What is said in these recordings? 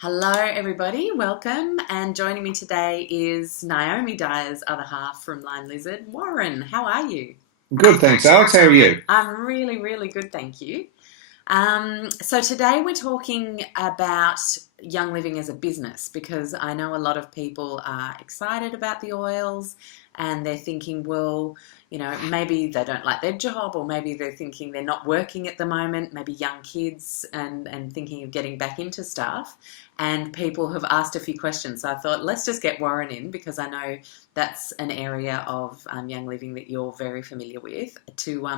Hello, everybody. Welcome. And joining me today is Naomi Dyer's other half from Line Lizard, Warren. How are you? Good, thanks, Alex. How are you? I'm really, really good, thank you. So today we're talking about Young Living as a business because I know a lot of people are excited about the oils and they're thinking, well, maybe they don't like their job or maybe they're thinking they're not working at the moment, maybe young kids and thinking of getting back into stuff. And people have asked a few questions. So I thought, let's just get Warren in because I know that's an area of Young Living that you're very familiar with to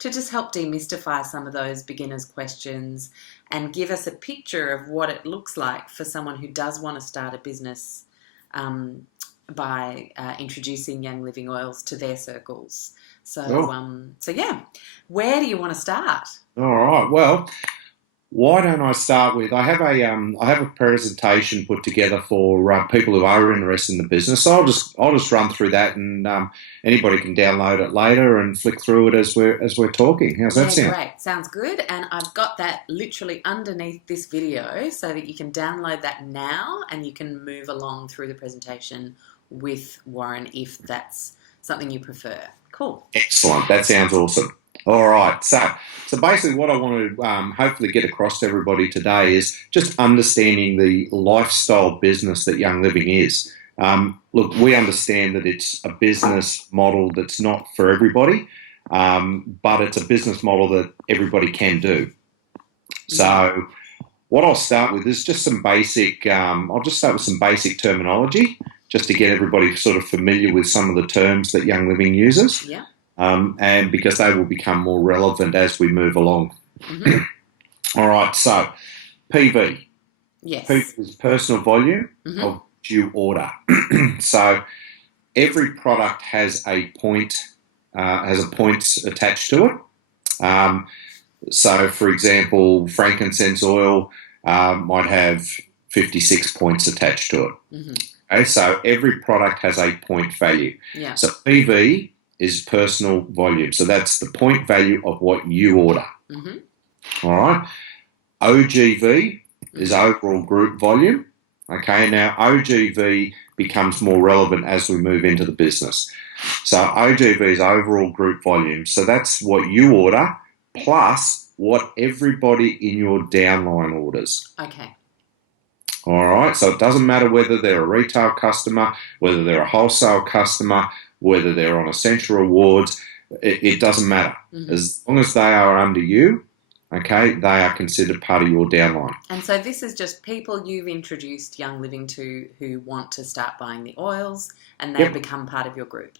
just help demystify some of those beginners' questions and give us a picture of what it looks like for someone who does want to start a business by introducing Young Living oils to their circles. So, Oh, so yeah, where do you want to start? all right. Well, why don't I start with I have a presentation put together for people who are interested in the business. So I'll just run through that, and anybody can download it later and flick through it as we're talking. How's that Yeah, sound? great. Sounds good. And I've got that literally underneath this video so that you can download that now and you can move along through the presentation with Warren if that's something you prefer. Cool. Excellent. That sounds awesome. All right. So basically, what I want to hopefully get across to everybody today is just understanding the lifestyle business that Young Living is. Look, we understand that it's a business model that's not for everybody, but it's a business model that everybody can do. Mm-hmm. So what I'll start with is just some basic. I'll just start with some basic terminology, just to get everybody sort of familiar with some of the terms that Young Living uses, Yeah. and because they will become more relevant as we move along. Mm-hmm. All right. So PV. Yes. PV is personal volume Mm-hmm. of due order. So every product has a point, has a points attached to it. So, for example, frankincense oil might have 56 points attached to it. Mm-hmm. Okay, so every product has a point value. Yeah. So PV is personal volume. So that's the point value of what you order. Mm-hmm. All right. OGV is Mm-hmm. overall group volume. Okay. Now OGV becomes more relevant as we move into the business. So OGV is overall group volume. So that's what you order plus what everybody in your downline orders. Okay. All right. So it doesn't matter whether they're a retail customer, whether they're a wholesale customer, whether they're on Essential Rewards. It doesn't matter. Mm-hmm. As long as they are under you, okay, they are considered part of your downline. And so this is just people you've introduced Young Living to who want to start buying the oils and they've Yep. become part of your group.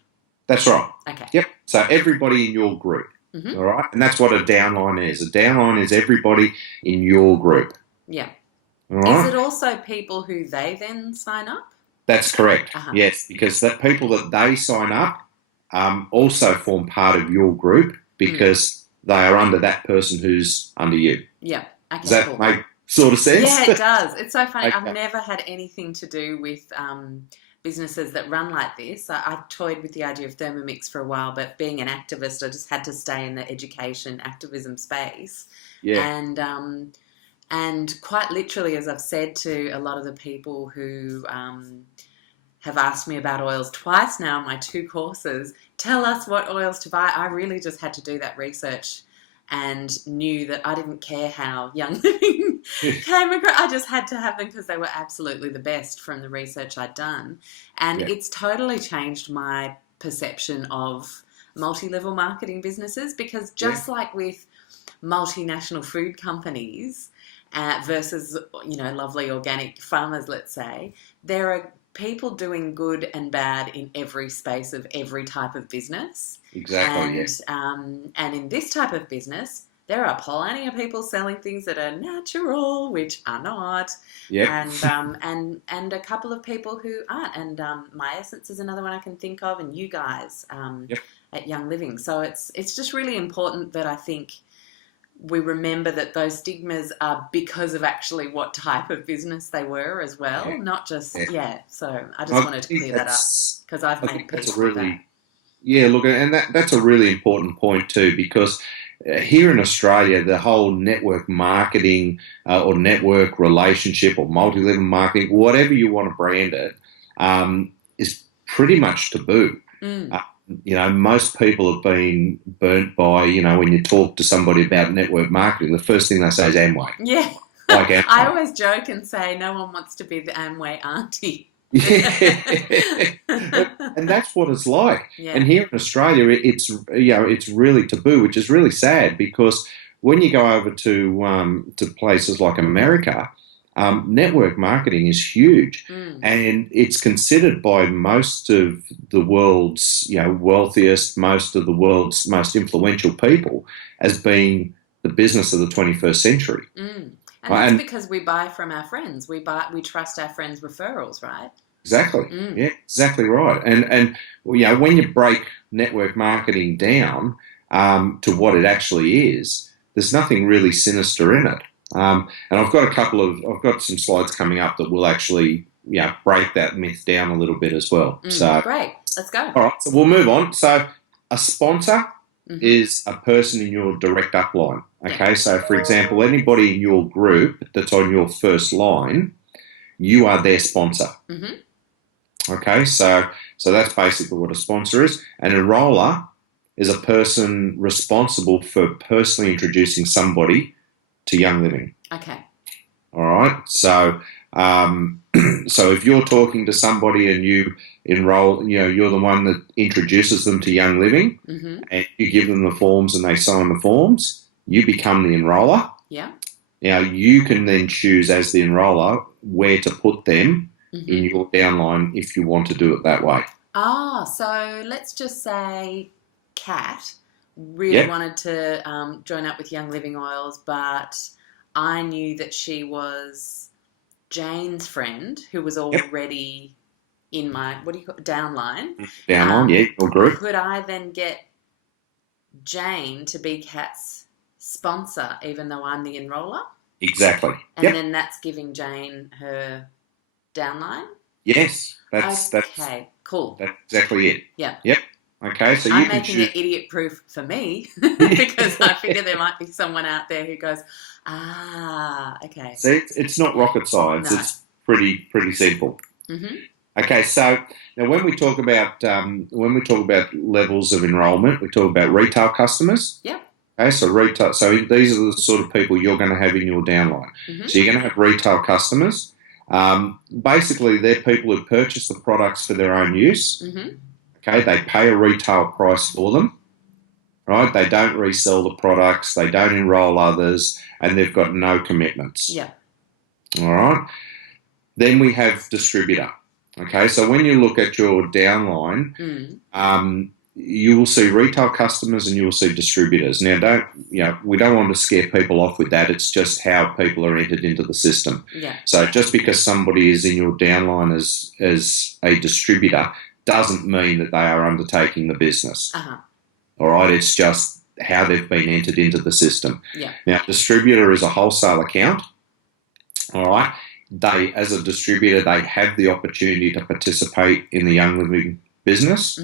That's right. Okay. Yep. So everybody in your group. Mm-hmm. All right. And that's what a downline is. A downline is everybody in your group. Yeah. All Is right. it also people who they then sign up? That's correct. Uh-huh. Yes, because that people that they sign up also form part of your group because they are under that person who's under you. Yeah. Okay, Does that cool. make sort of sense? Yeah, it does. It's so funny. I've Okay. never had anything to do with businesses that run like this. I've toyed with the idea of Thermomix for a while, but being an activist, I just had to stay in the education activism space. Yeah. And quite literally, as I've said to a lot of the people who have asked me about oils twice now in my two courses, tell us what oils to buy. I really just had to do that research and knew that I didn't care how Young Living came across. I just had to have them because they were absolutely the best from the research I'd done. And Yeah. it's totally changed my perception of multi-level marketing businesses because just like with multinational food companies versus, lovely organic farmers, let's say, there are people doing good and bad in every space of every type of business. Exactly. And in this type of business, there are plenty of people selling things that are natural, which are not, Yeah. and a couple of people who aren't. And My Essence is another one I can think of, and you guys Yep. at Young Living. So it's just really important that I think we remember that those stigmas are because of actually what type of business they were as well, not just, So I just wanted to clear that up because I've I made think that's peace a with that. really, yeah, look, and that's a really important point too, because here in Australia, the whole network marketing or network relationship or multi-level marketing, whatever you want to brand it, is pretty much taboo. Most people have been burnt by, when you talk to somebody about network marketing, the first thing they say is Amway. Yeah. Like Amway. I always joke and say no one wants to be the Amway auntie. Yeah. And that's what it's like. Yeah. And here in Australia, it's really taboo, which is really sad, because when you go over to places like America, network marketing is huge, and it's considered by most of the world's wealthiest, most of the world's most influential people as being the business of the 21st century. And that's because we buy from our friends. We trust our friends' referrals, right? Exactly. Yeah, exactly right. And when you break network marketing down to what it actually is, there's nothing really sinister in it. And I've got some slides coming up that will actually break that myth down a little bit as well. So great. Let's go. All right, so we'll move on. So a sponsor is a person in your direct upline. Okay, so for example, anybody in your group that's on your first line, you are their sponsor. Okay, so that's basically what a sponsor is. An enroller is a person responsible for personally introducing somebody to Young Living. Okay. All right, so so if you're talking to somebody and you enroll, you're the one that introduces them to Young Living, and you give them the forms and they sign the forms, you become the enroller. Yeah. Now, you can then choose as the enroller where to put them in your downline if you want to do it that way. So let's just say Kat really wanted to join up with Young Living Oils, but I knew that she was Jane's friend who was already in my, downline. Downline, or group. Could I then get Jane to be Kat's sponsor even though I'm the enroller? Exactly. And then that's giving Jane her downline? Yes. That's cool. That's exactly it. Yeah. Yep. Okay, so I'm making it idiot proof for me because I figure there might be someone out there who goes, okay. See, it's not rocket science. No. It's pretty simple. Okay, so now when we talk about levels of enrolment, we talk about retail customers. Yep. Okay, so retail. So these are the sort of people you're going to have in your downline. So you're going to have retail customers. Basically, they're people who purchase the products for their own use. Okay, they pay a retail price for them, right? They don't resell the products, they don't enroll others, and they've got no commitments. Yeah. All right. Then we have distributor. Okay, so when you look at your downline, you will see retail customers and you will see distributors. Now, we don't want to scare people off with that. It's just how people are entered into the system. Yeah. So just because somebody is in your downline as a distributor doesn't mean that they are undertaking the business. All right, it's just how they've been entered into the system. Yeah. Now, distributor is a wholesale account. All right, as a distributor, they have the opportunity to participate in the Young Living business.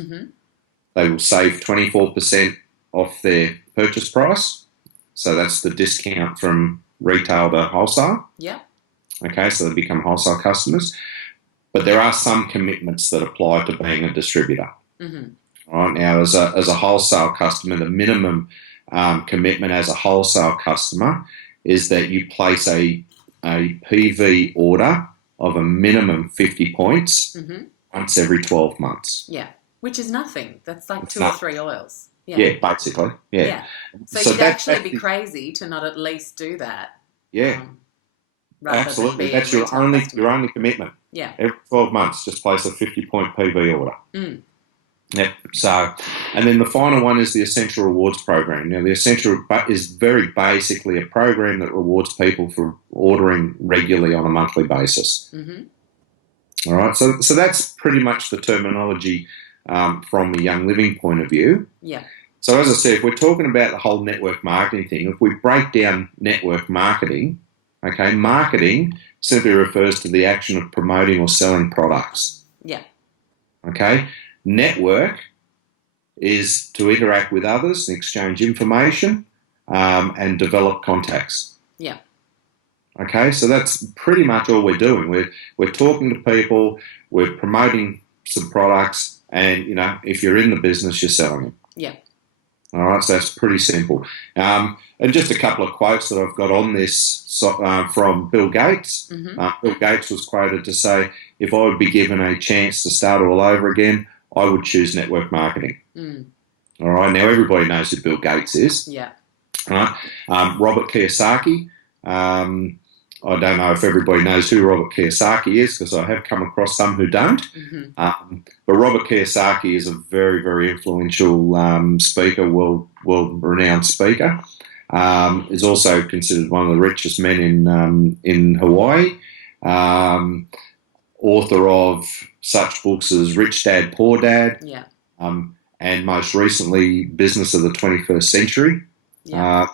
They will save 24% off their purchase price. So that's the discount from retail to wholesale. Yeah. Okay, so they become wholesale customers. But there are some commitments that apply to being a distributor. All right, now, as a wholesale customer, the minimum commitment as a wholesale customer is that you place a PV order of a minimum 50 points once every 12 months. Yeah, which is nothing. That's like two or three oils. Yeah, basically. Yeah. So you'd actually be crazy to not at least do that. Yeah. Absolutely. That's your only commitment. Yeah. Every 12 months, just place a 50-point PV order. Yep. So, and then the final one is the Essential Rewards Program. Now, the Essential is very basically a program that rewards people for ordering regularly on a monthly basis. All right. So that's pretty much the terminology from a Young Living point of view. Yeah. So as I said, if we're talking about the whole network marketing thing, if we break down network marketing, okay, marketing simply refers to the action of promoting or selling products. Yeah. Okay. Network is to interact with others and exchange information. and develop contacts. Yeah. Okay, so that's pretty much all we're doing. We're talking to people, we're promoting some products, and if you're in the business, you're selling them. Yeah. All right, so that's pretty simple. And just a couple of quotes that I've got on this from Bill Gates. Mm-hmm. Bill Gates was quoted to say, "If I would be given a chance to start all over again, I would choose network marketing." Mm. All right, now everybody knows who Bill Gates is. Yeah. All right, Robert Kiyosaki. I don't know if everybody knows who Robert Kiyosaki is because I have come across some who don't. Mm-hmm. But Robert Kiyosaki is a very, very influential speaker, world-renowned speaker. Is also considered one of the richest men in Hawaii. Author of such books as Rich Dad, Poor Dad. Yeah. And most recently, Business of the 21st Century. Yeah.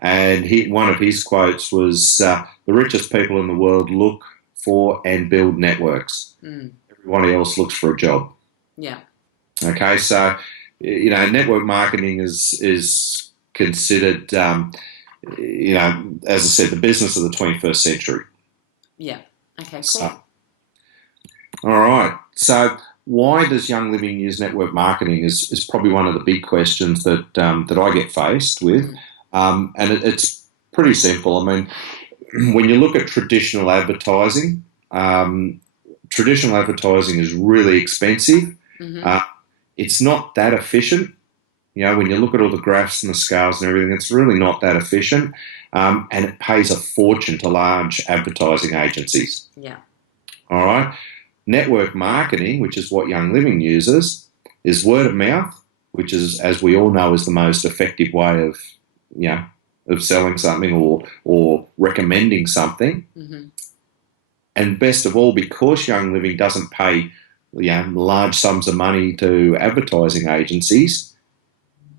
And one of his quotes was, "The richest people in the world look for and build networks. Everybody else looks for a job." Yeah. Okay, so network marketing is considered, as I said, the business of the 21st century. Yeah. Okay. Cool. So, all right. So, why does Young Living use network marketing is probably one of the big questions that I get faced with. And it's pretty simple. I mean, when you look at traditional advertising is really expensive. Mm-hmm. It's not that efficient. When you look at all the graphs and the scales and everything, it's really not that efficient. And it pays a fortune to large advertising agencies. Yeah. All right. Network marketing, which is what Young Living uses, is word of mouth, which is, as we all know, is the most effective way of selling something or recommending something. Mm-hmm. And best of all, because Young Living doesn't pay large sums of money to advertising agencies,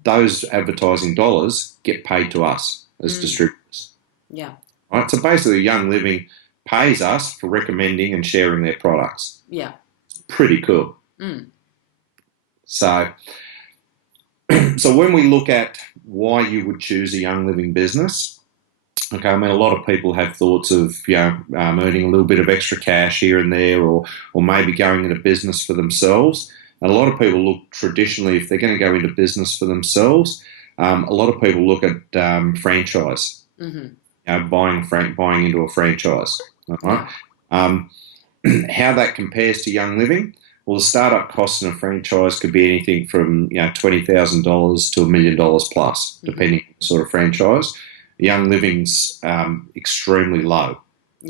those advertising dollars get paid to us as distributors. Yeah. Right. So basically, Young Living pays us for recommending and sharing their products. Yeah. It's pretty cool. So when we look at why you would choose a Young Living business, okay, I mean, a lot of people have thoughts of earning a little bit of extra cash here and there, or maybe going into business for themselves. And a lot of people look traditionally, if they're going to go into business for themselves, a lot of people look at franchise, buying into a franchise. All right? How that compares to Young Living? Well, the startup cost in a franchise could be anything from $20,000 to $1 million plus, depending on the sort of franchise. Young Living's extremely low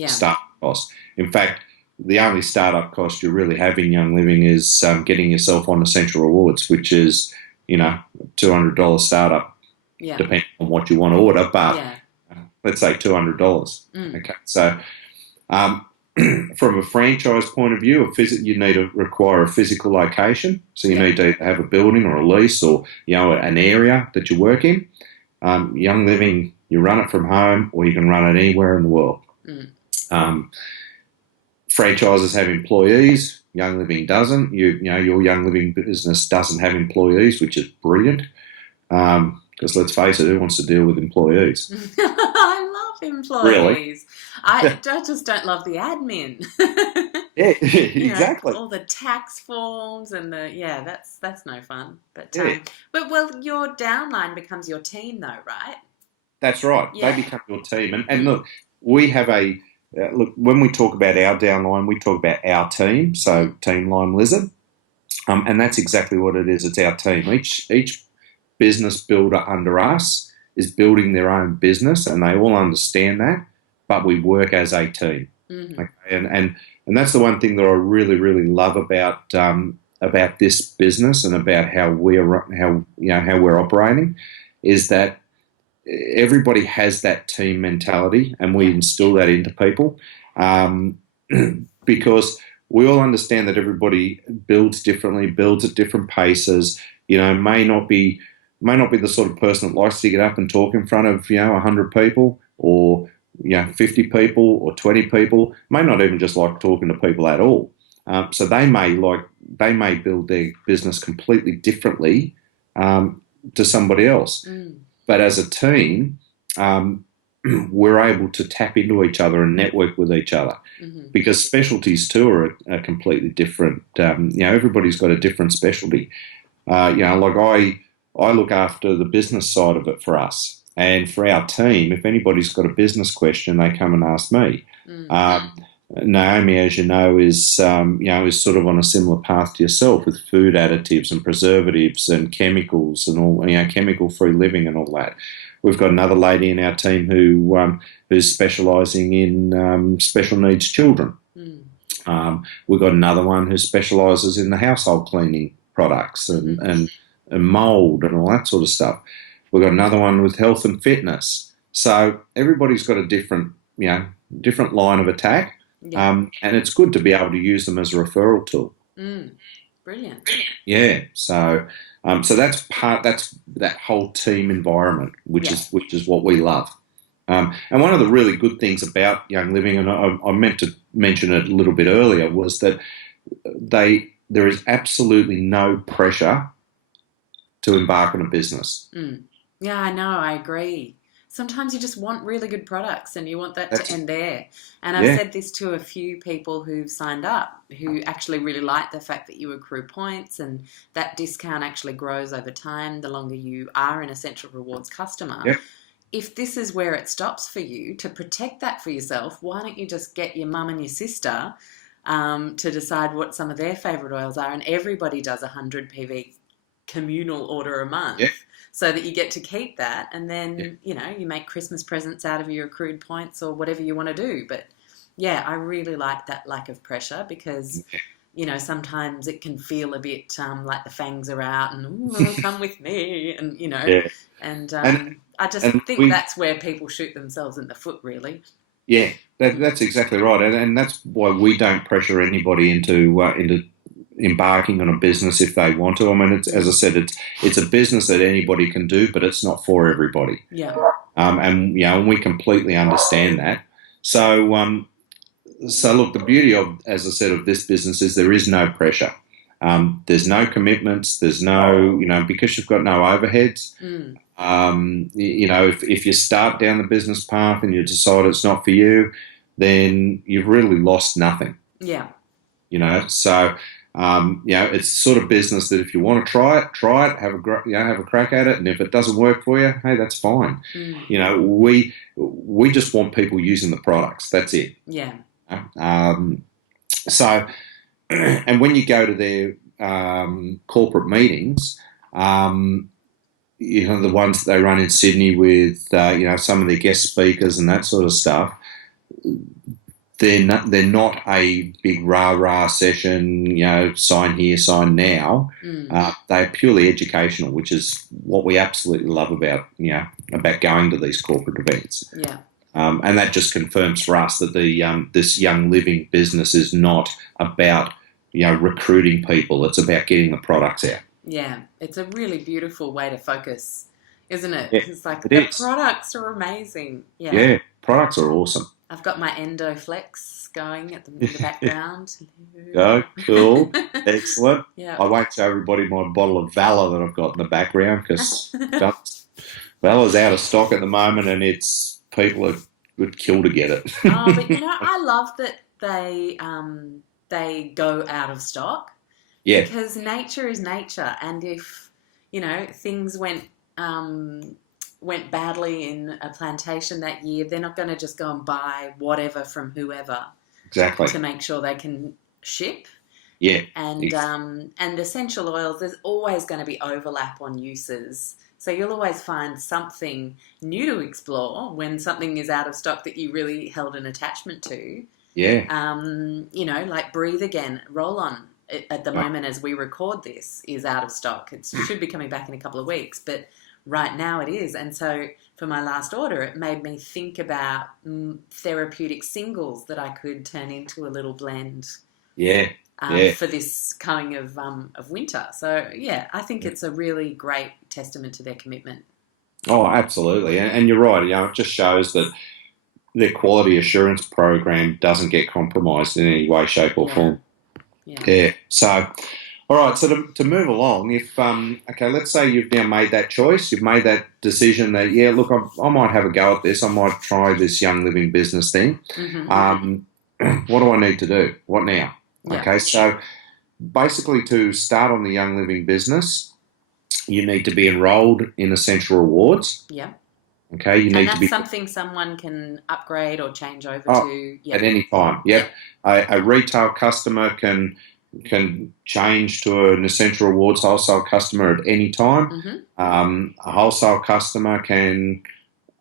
startup cost. In fact, the only startup cost you really have in Young Living is getting yourself on Essential Rewards, which is $200 startup, depending on what you want to order. But let's say $200. Okay, so. From a franchise point of view, you need to require a physical location. So you need to have a building or a lease or an area that you work in. Young Living, you run it from home or you can run it anywhere in the world. Franchises have employees. Young Living doesn't. Your Young Living business doesn't have employees, which is brilliant. Because let's face it, who wants to deal with employees? I love employees. Really? I just don't love the admin. Yeah, exactly. All the tax forms and that's no fun. But your downline becomes your team, though, right? That's right. Yeah. They become your team, and look, we have a look. When we talk about our downline, we talk about our team. So Team Lime Lizard, and that's exactly what it is. It's our team. Each business builder under us is building their own business, and they all understand that. But we work as a team, okay? And that's the one thing that I really, really love about this business and about how we're operating, is that everybody has that team mentality, and we instill that into people, because we all understand that everybody builds differently, builds at different paces. May not be the sort of person that likes to get up and talk in front of 100 people or 50 people or 20 people, may not even just like talking to people at all. So they may build their business completely differently to somebody else. but as a team, we're able to tap into each other and network with each other, because specialties too are completely different. Everybody's got a different specialty. Like I look after the business side of it for us, and for our team, if anybody's got a business question, they come and ask me. Naomi, as you know, is sort of on a similar path to yourself with food additives and preservatives and chemicals and all, chemical-free living and all that. We've got another lady in our team who's specialising in special needs children. We've got another one who specialises in the household cleaning products and mould and all that sort of stuff. We've got another one with health and fitness. So everybody's got a different line of attack. Yeah. And it's good to be able to use them as a referral tool. Brilliant. Yeah. So that's that whole team environment, which is what we love. And one of the really good things about Young Living, and I meant to mention it a little bit earlier, was that there is absolutely no pressure to embark on a business. Yeah, I know. I agree. Sometimes you just want really good products and you want that to end there. And I've said this to a few people who've signed up who actually really like the fact that you accrue points and that discount actually grows over time the longer you are an Essential Rewards customer. Yep. If this is where it stops for you, to protect that for yourself, why don't you just get your mum and your sister to decide what some of their favourite oils are, and everybody does 100 PV communal order a month. Yeah. So that you get to keep that, and then, you make Christmas presents out of your accrued points or whatever you want to do. But, I really like that lack of pressure because, sometimes it can feel a bit like the fangs are out and, come with me, and, and I just think that's where people shoot themselves in the foot, really. Yeah, that's exactly right. And that's why we don't pressure anybody into embarking on a business if they want to. I mean, as I said, it's a business that anybody can do, but it's not for everybody. Yeah. And we completely understand that. So look, the beauty of, as I said, of this business is there is no pressure. There's no commitments. There's no, because you've got no overheads. If you start down the business path and you decide it's not for you, then you've really lost nothing. Yeah. So. It's the sort of business that if you want to try it, have a crack at it, and if it doesn't work for you, hey, that's fine. We just want people using the products. That's it. Yeah. So, and when you go to their corporate meetings, the ones that they run in Sydney with some of their guest speakers and that sort of stuff. They're not a big rah-rah session, sign here, sign now. They're purely educational, which is what we absolutely love about going to these corporate events. Yeah. And that just confirms for us that this Young Living business is not about, recruiting people. It's about getting the products out. Yeah. It's a really beautiful way to focus, isn't it? Yeah, it's like the products are amazing. Yeah. Yeah, products are awesome. I've got my EndoFlex going in the background. Oh, cool. Excellent. Yeah. I won't show everybody my bottle of Valor that I've got in the background because Valor's out of stock at the moment and people would kill to get it. But I love that they go out of stock. Yeah. Because nature is nature, and if, things went badly in a plantation that year, they're not going to just go and buy whatever from whoever. Exactly. To make sure they can ship. Yeah. And essential oils, there's always going to be overlap on uses. So you'll always find something new to explore when something is out of stock that you really held an attachment to. Yeah. Like Breathe Again, Roll-On at the moment as we record this is out of stock. It should be coming back in a couple of weeks, but right now it is. And so for my last order, it made me think about therapeutic singles that I could turn into a little blend. Yeah. For this coming of winter. So, I think it's a really great testament to their commitment. Oh, absolutely. And you're right. It just shows that their quality assurance program doesn't get compromised in any way, shape or form. Yeah. Yeah. So, All right, so to move along, if okay, let's say you've now made that choice, you've made that decision that yeah, look, I might have a go at this, I might try this Young Living business thing. Mm-hmm. What do I need to do? What now? Yeah. Okay, so basically, to start on the Young Living business, you need to be enrolled in Essential Rewards. Yeah. Okay, you And need to that's be something someone can upgrade or change over to. at any time. Yep, a retail customer can change to an Essential Rewards wholesale customer at any time. Mm-hmm. A wholesale customer can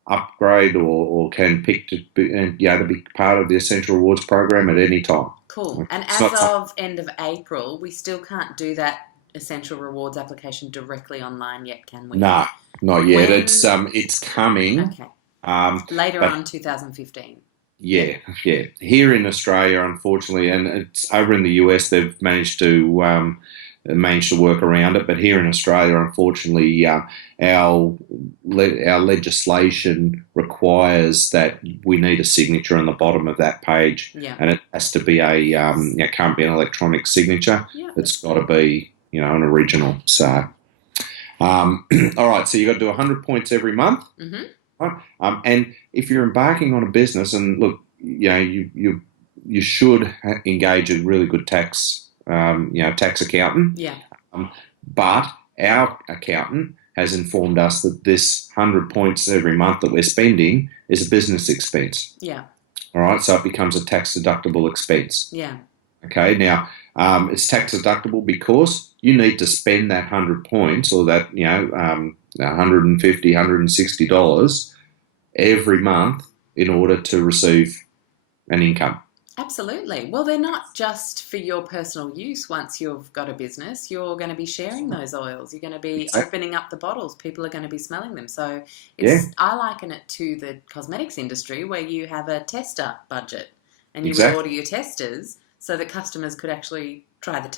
upgrade or can pick to be part of the Essential Rewards program at any time. Cool. And It's as not something, of end of April, we still can't do that Essential Rewards application directly online yet, can we? no, not yet. When? It's coming. Okay. Later But on, 2015. yeah. Here in Australia, unfortunately, and it's over in the US, they've managed to work around it. But here in Australia, unfortunately, our legislation requires that we need a signature on the bottom of that page, Yeah. and it has to be it can't be an electronic signature. Yeah. It's got to be an original. So, all right, so you've got to do 100 points every month. Mm-hmm. Right? And if you're embarking on a business, and look, you should engage a really good tax accountant. Yeah. But our accountant has informed us that this 100 points every month that we're spending is a business expense. Yeah. All right, so it becomes a tax deductible expense. Yeah. Okay, now it's tax deductible because you need to spend that 100 points or that $150, $160 every month in order to receive an income. Absolutely. Well, they're not just for your personal use once you've got a business. You're going to be sharing those oils. You're going to be opening up the bottles. People are going to be smelling them. So I liken it to the cosmetics industry where you have a tester budget and you would order your testers so that customers could actually try the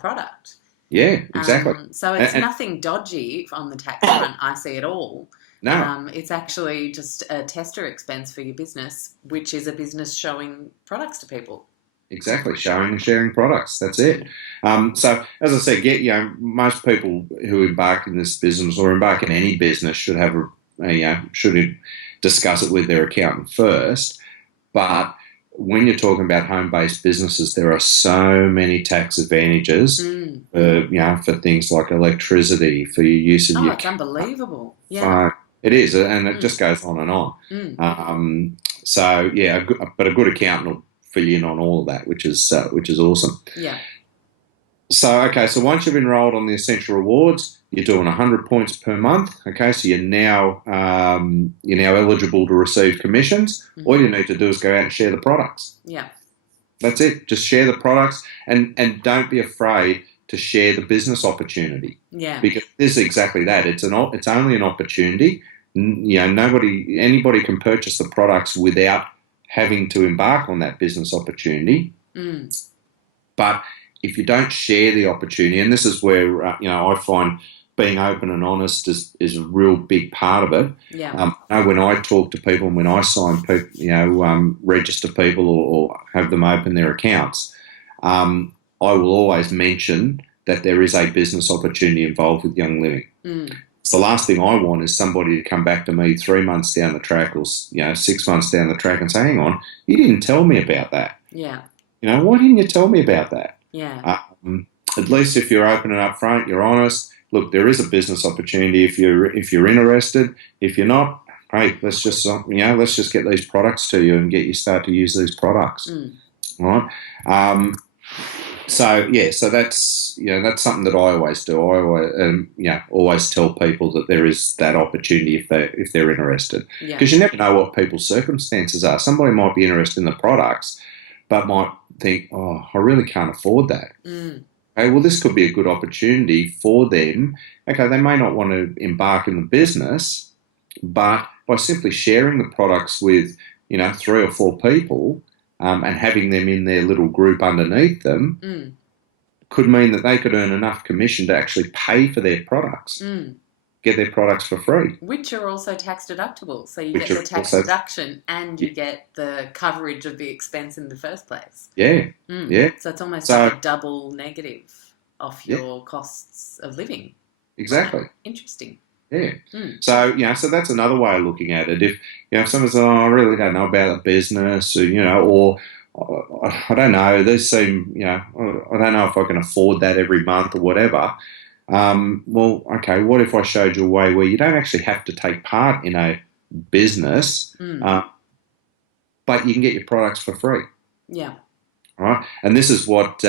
product. Yeah, exactly. So it's nothing dodgy on the tax front, I see at all. No. It's actually just a tester expense for your business, which is a business showing products to people. Exactly, showing and sharing products. That's it. So, as I said, most people who embark in this business or embark in any business should have should discuss it with their accountant first. But when you're talking about home-based businesses, there are so many tax advantages, for things like electricity, for your use of your. It's unbelievable. Yeah. It is, and it just goes on and on. But a good accountant will fill you in on all of that, which is awesome. Yeah. So once you've enrolled on the Essential Rewards, you're doing 100 points per month. Okay, so you're now eligible to receive commissions. Mm-hmm. All you need to do is go out and share the products. Yeah. That's it. Just share the products, and don't be afraid to share the business opportunity. Yeah. Because this is exactly that. It's only an opportunity. Anybody can purchase the products without having to embark on that business opportunity. But if you don't share the opportunity, and this is where I find being open and honest is a real big part of it. Yeah. When I talk to people and when I sign people, register people or have them open their accounts, I will always mention that there is a business opportunity involved with Young Living. So the last thing I want is somebody to come back to me 3 months down the track or 6 months down the track and say, hang on, you didn't tell me about that. Yeah. Why didn't you tell me about that? Yeah. At least if you're open and upfront, you're honest. Look, there is a business opportunity if you're interested. If you're not, hey, let's just get these products to you and get you start to use these products. All right. So that's something that I always do. I always tell people that there is that opportunity if they're interested, because you never know what people's circumstances are. Somebody might be interested in the products, but might think, oh, I really can't afford that. Okay, well, this could be a good opportunity for them. Okay, they may not want to embark in the business, but by simply sharing the products with 3 or 4 people. And having them in their little group underneath them could mean that they could earn enough commission to actually pay for their products, get their products for free. Which are also tax deductible. So you get the tax deduction and you get the coverage of the expense in the first place. Yeah, yeah. So it's almost like a double negative off Yeah. your costs of living. Exactly. Wow, interesting. Yeah. Mm. So that's another way of looking at it. If someone says, "Oh, I really don't know about a business," or I don't know, these seem, I don't know if I can afford that every month or whatever. Well, okay, what if I showed you a way where you don't actually have to take part in a business, Mm. but you can get your products for free, Yeah. all right? And this is what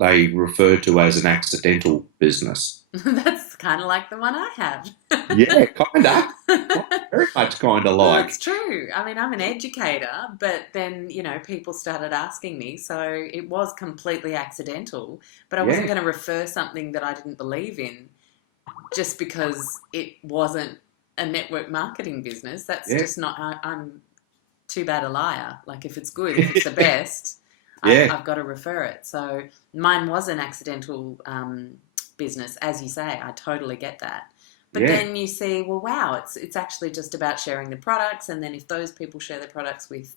they refer to as an accidental business. That's kind of like the one I have. Yeah, kinda. Very much kinda Well, like. it's true. I mean, I'm an educator, but then, people started asking me, so it was completely accidental. But I wasn't Yeah, going to refer something that I didn't believe in just because it wasn't a network marketing business. That's yeah, just not how I'm too bad a liar. Like, if it's good, if it's the best, yeah, I've got to refer it. So mine was an accidental business, as you say. I totally get that. But yeah. then you see, well, wow, it's actually just about sharing the products, and then if those people share their products with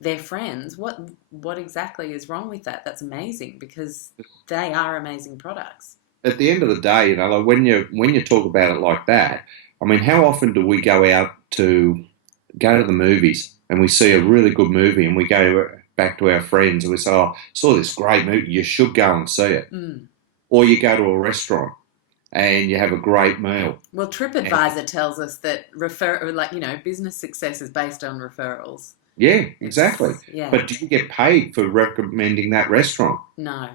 their friends, what exactly is wrong with that? That's amazing because they are amazing products. At the end of the day, like when you talk about it like that, I mean, how often do we go to the movies and we see a really good movie and we go back to our friends and we say, "Oh, I saw this great movie. You should go and see it." Mm. Or you go to a restaurant and you have a great meal. Well, And TripAdvisor tells us that business success is based on referrals. yeah, exactly. Yeah, But do you get paid for recommending that restaurant? no,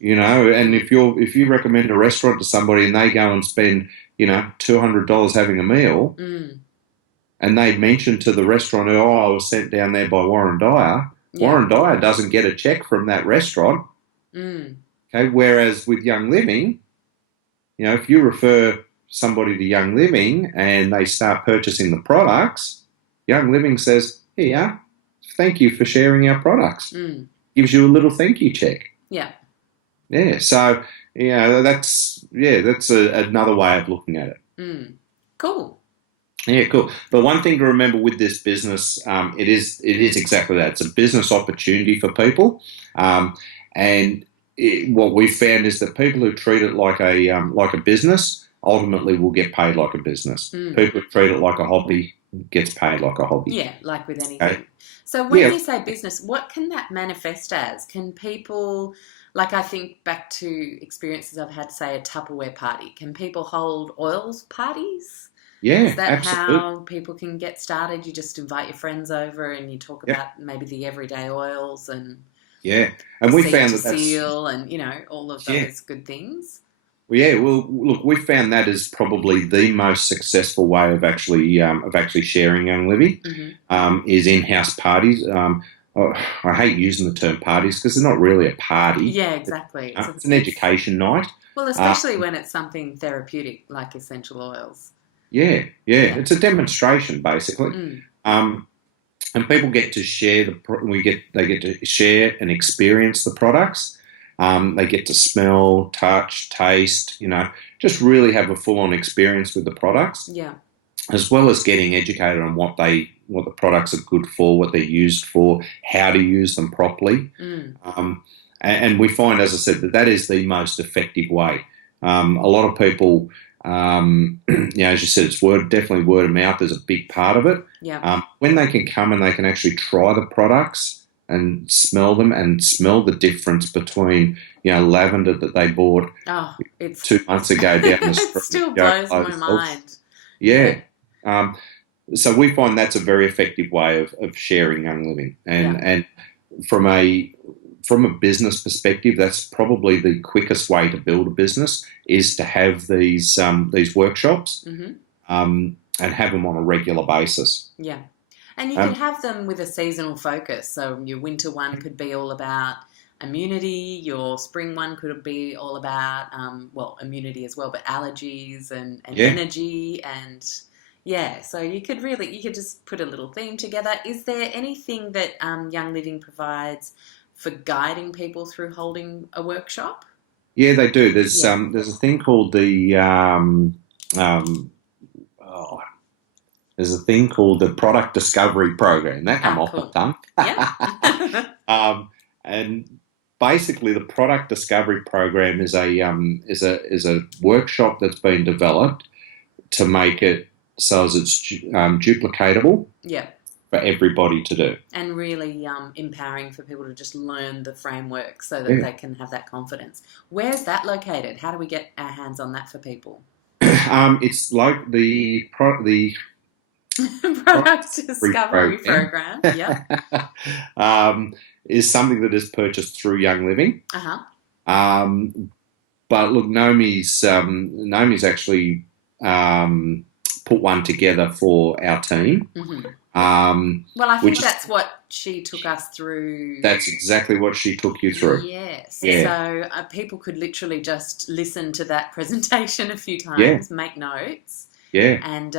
And if you recommend a restaurant to somebody and they go and spend, $200 having a meal, mm. and they mention to the restaurant, "Oh, I was sent down there by Warren Dyer." Yeah, Warren Dyer doesn't get a check from that restaurant. mm. Okay, whereas with Young Living, if you refer somebody to Young Living and they start purchasing the products, Young Living says, "Here you are. Thank you for sharing our products." Mm. Gives you a little thank you check. Yeah, Yeah, so that's another way of looking at it. mm. Cool. Yeah, cool. But one thing to remember with this business, it is exactly that. It's a business opportunity for people, and what we've found is that people who treat it like a business ultimately will get paid like a business. Mm. People who treat it like a hobby gets paid like a hobby. Yeah, like with anything. Okay? So when Yeah, you say business, what can that manifest as? Can people, like I think back to experiences I've had, say a Tupperware party. Can people hold oils parties? Is yeah, that absolutely. how people can get started? You just invite your friends over and you talk Yeah, about maybe the everyday oils and yeah. the And we seed found to that that's seal and, all of yeah. those good things. Well, yeah, well, look, we found that is probably the most successful way of actually sharing Young Living Hmm. is in-house parties. I hate using the term parties because they're not really a party. Yeah, exactly. It's an education night. Well, Uh, especially when it's something therapeutic like essential oils. yeah, yeah, Yeah. it's a demonstration basically, Mm. um, and people get to share they get to share and experience the products. They get to smell, touch, taste. Just really have a full-on experience with the products, Yeah. as well as getting educated on what the products are good for, what they're used for, how to use them properly. Mm. And we find, as I said, that is the most effective way. A lot of people, as you said, definitely word of mouth is a big part of it. Yeah. When they can come and they can actually try the products and smell them and smell the difference between, lavender that they bought Oh, it's 2 months ago down the it street. still blows my Clothes. mind. Yeah. Yeah. Um, so we find that's a very effective way of sharing Young Living, Yeah. and from a business perspective, that's probably the quickest way to build a business is to have these workshops, Hmm. and have them on a regular basis. Yeah. And you could Um, have them with a seasonal focus. So your winter one could be all about immunity. Your spring one could be all about, immunity as well, but allergies and yeah, energy. And yeah, so you could just put a little theme together. Is there anything that Young Living provides for guiding people through holding a workshop? yeah, they do. Yeah. There's a thing called um, oh, there's a thing called the product discovery program. That come Ah, off my cool. tongue. Yep. um, and basically the product discovery program is a workshop that's been developed to make it so as it's duplicatable Yeah. for everybody to do. And really empowering for people to just learn the framework so that Yeah. they can have that confidence. Where's that located? How do we get our hands on that for people? It's like the Product discovery program. Yeah. Is something that is purchased through Young Living. Uh-huh. But look, Naomi's actually put one together for our team. Mm-hmm. Well, I think that's what she took us through. That's exactly what she took you through. Yes. Yeah. So people could literally just listen to that presentation a few times, make notes, and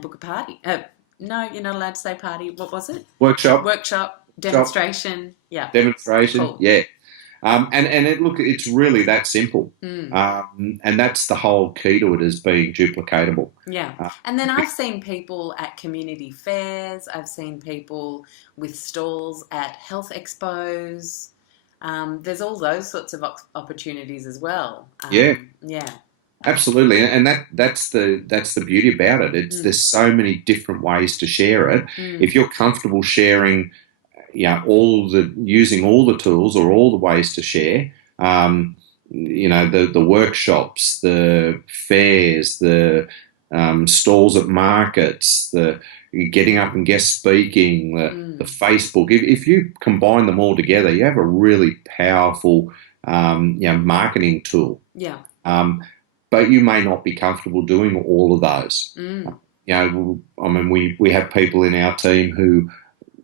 book a party. No, you're not allowed to say party. What was it? Workshop, demonstration. Yeah. Demonstration. Cool. Yeah. It's really that simple. And that's the whole key to it, is being duplicatable. Yeah. And then I've seen people at community fairs. I've seen people with stalls at health expos. There's all those sorts of opportunities as well. Yeah. Absolutely. And that's the beauty about it. There's so many different ways to share it. If you're comfortable sharing, using all the tools or all the ways to share, the workshops, the fairs, the stalls at markets, the getting up and guest speaking, the Facebook. If you combine them all together, you have a really powerful, marketing tool. Yeah. But you may not be comfortable doing all of those. We have people in our team who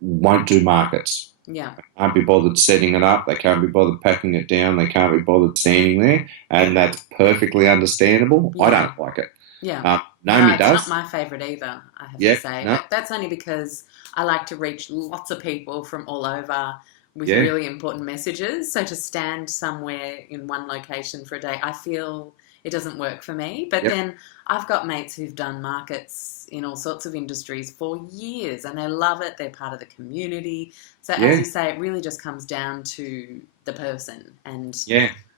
won't do markets. Yeah. Can't be bothered setting it up. They can't be bothered packing it down. They can't be bothered standing there. And that's perfectly understandable. Yeah. I don't like it. Yeah. Naomi does. It's not my favourite either, I have to say. No. That's only because I like to reach lots of people from all over with really important messages. So to stand somewhere in one location for a day, I feel it doesn't work for me. But then I've got mates who've done markets in all sorts of industries for years and they love it. They're part of the community. So as you say, it really just comes down to the person. And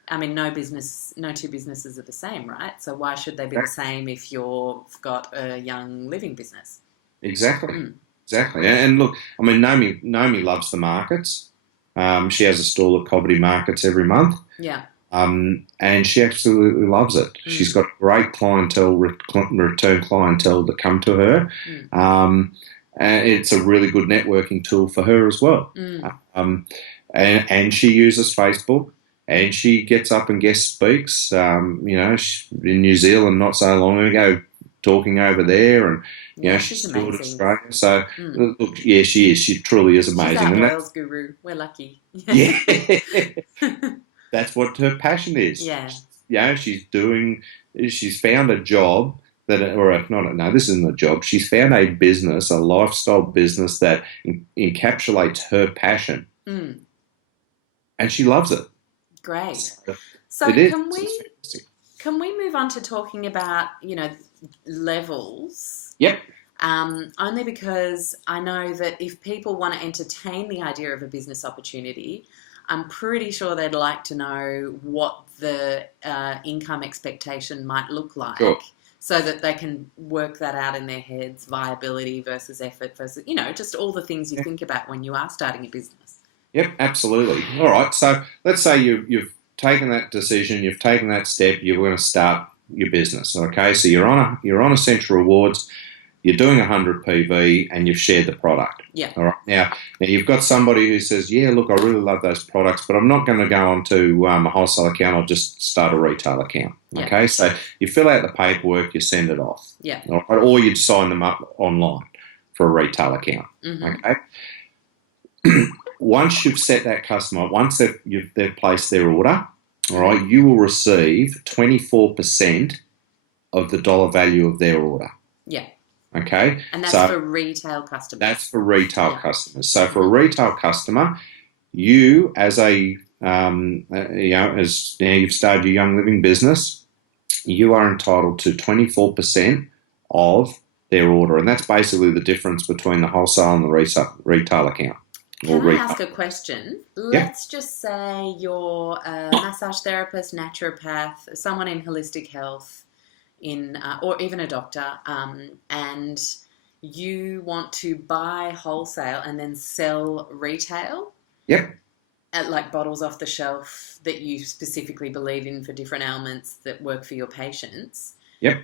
I mean, no two businesses are the same, right? So why should they be the same if you've got a Young Living business? Exactly. Exactly. And look, I mean, Naomi loves the markets. She has a stall at Cobbity Markets every month. Yeah. And she absolutely loves it. She's got great clientele, return clientele that come to her. And it's a really good networking tool for her as well. And she uses Facebook, and she gets up and guest speaks. In New Zealand not so long ago, talking over there, and she's still in Australia. So look, she is. She truly is amazing. She's our oils guru. We're lucky. Yeah. That's what her passion is. Yeah. She's found a job this isn't a job. She's found a business, a lifestyle business that encapsulates her passion. And she loves it. Great. So can we move on to talking about, levels? Yep. Only because I know that if people want to entertain the idea of a business opportunity, I'm pretty sure they'd like to know what the income expectation might look like, so that they can work that out in their heads, viability versus effort versus, just all the things you think about when you are starting a business. Yep, absolutely. All right, so let's say you've taken that decision, you've taken that step, you're going to start your business, okay? So you're on Essential Rewards, you're doing 100 PV, and you've shared the product. Yeah. All right. Now you've got somebody who says, yeah, look, I really love those products, but I'm not going to go onto a wholesale account. I'll just start a retail account. Yeah. Okay. So you fill out the paperwork, you send it off. Yeah. All right? Or you sign them up online for a retail account. Okay. Once you've set that customer up, once they've placed their order, all right, you will receive 24% of the dollar value of their order. Yeah. Okay. And that's for retail customers. That's for retail customers. So for a retail customer, you as you've started your Young Living business, you are entitled to 24% of their order, and that's basically the difference between the wholesale and the retail account. or Can I retail. ask a question? Yeah, Let's just say you're a massage therapist, naturopath, someone in holistic health, or even a doctor, and you want to buy wholesale and then sell retail yep, at like bottles off the shelf that you specifically believe in for different ailments that work for your patients. yep,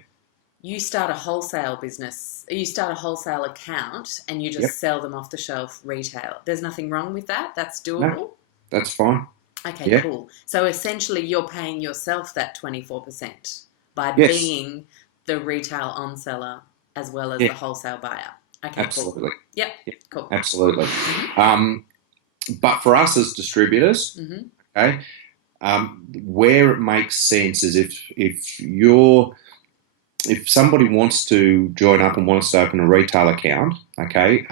You start a wholesale business, you start a wholesale account and you yep. just sell them off the shelf retail. There's nothing wrong with that. That's No, doable. that's fine. Okay, Yeah, cool. So essentially, you're paying yourself that 24% by yes, being the retail on seller as well as yeah, the wholesale buyer. Okay, cool. absolutely. Yep, Yeah, cool. absolutely. Mhm, Um, but for us as distributors, mhm, okay, where it makes sense is if somebody wants to join up and wants to open a retail account, okay,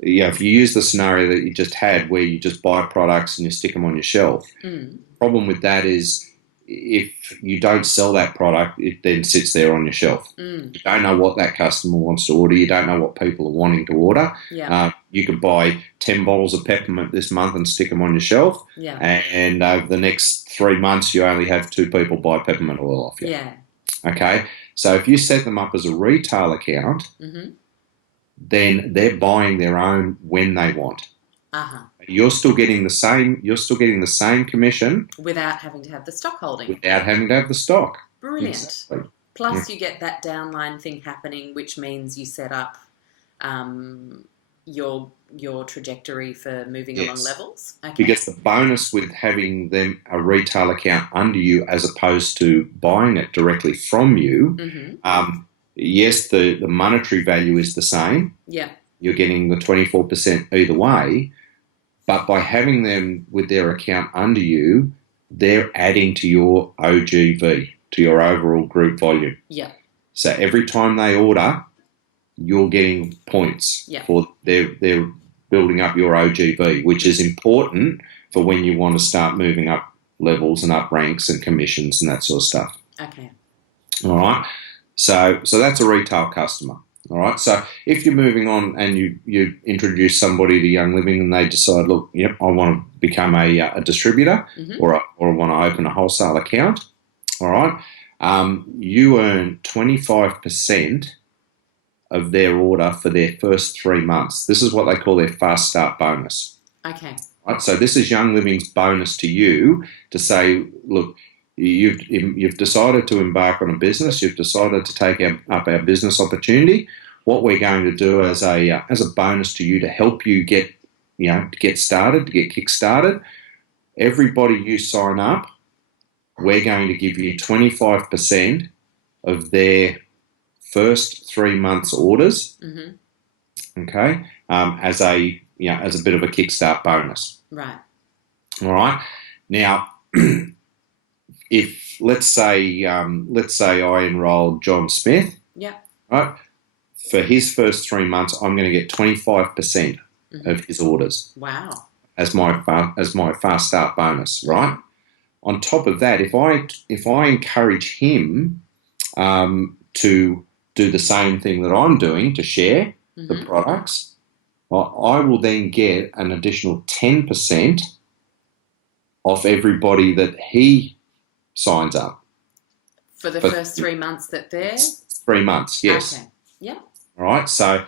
if you use the scenario that you just had where you just buy products and you stick them on your shelf, mm, problem with that is if you don't sell that product, it then sits there on your shelf. mm. You don't know what that customer wants to order. You don't know what people are wanting to order. Yeah, You could buy 10 bottles of peppermint this month and stick them on your shelf, yeah, and over the next 3 months, you only have 2 people buy peppermint oil off you. yeah. Okay, so if you set them up as a retail account, Mm-hmm. then they're buying their own when they want. Uh-huh. You're still getting the same. You're still getting the same commission Without having to have the stock holding. without having to have the stock. Brilliant. Exactly. Yeah. Plus, you get that downline thing happening, which means you set up um, your trajectory for moving along Yes. levels. Okay. Because the bonus with having them a retail account under you as opposed to buying it directly from you, Mm-hmm. yes, the monetary value is the same. Yeah. You're getting the 24% either way, but by having them with their account under you, they're adding to your OGV, to your overall group volume. Yeah. So every time they order, you're getting points Yeah. for they're building up your OGV, which is important for when you want to start moving up levels and up ranks and commissions and that sort of stuff. Okay. All right. So that's a retail customer. All right. So if you're moving on and you introduce somebody to Young Living and they decide, look, yep, I want to become a distributor Mm-hmm. or I want to open a wholesale account. All right. You earn 25% of their order for their first 3 months. This is what they call their fast start bonus. Okay. Right? So this is Young Living's bonus to you to say, look, you've decided to embark on a business. You've decided to take up our business opportunity. What we're going to do as a bonus to you to help you get started, to get kick started. Everybody you sign up, we're going to give you 25% of their first 3 months orders. Mm-hmm. Okay, as a bit of a kickstart bonus. Right. All right. Now, if let's say I enrolled John Smith, Yeah. right, for his first 3 months, I'm going to get 25% of his orders. Wow. As my fast start bonus, right? On top of that, if I encourage him to do the same thing that I'm doing to share the products, I will then get an additional 10% off everybody that he signs up. For the first 3 months that they're? 3 months, yes. Okay. Yeah. All right. So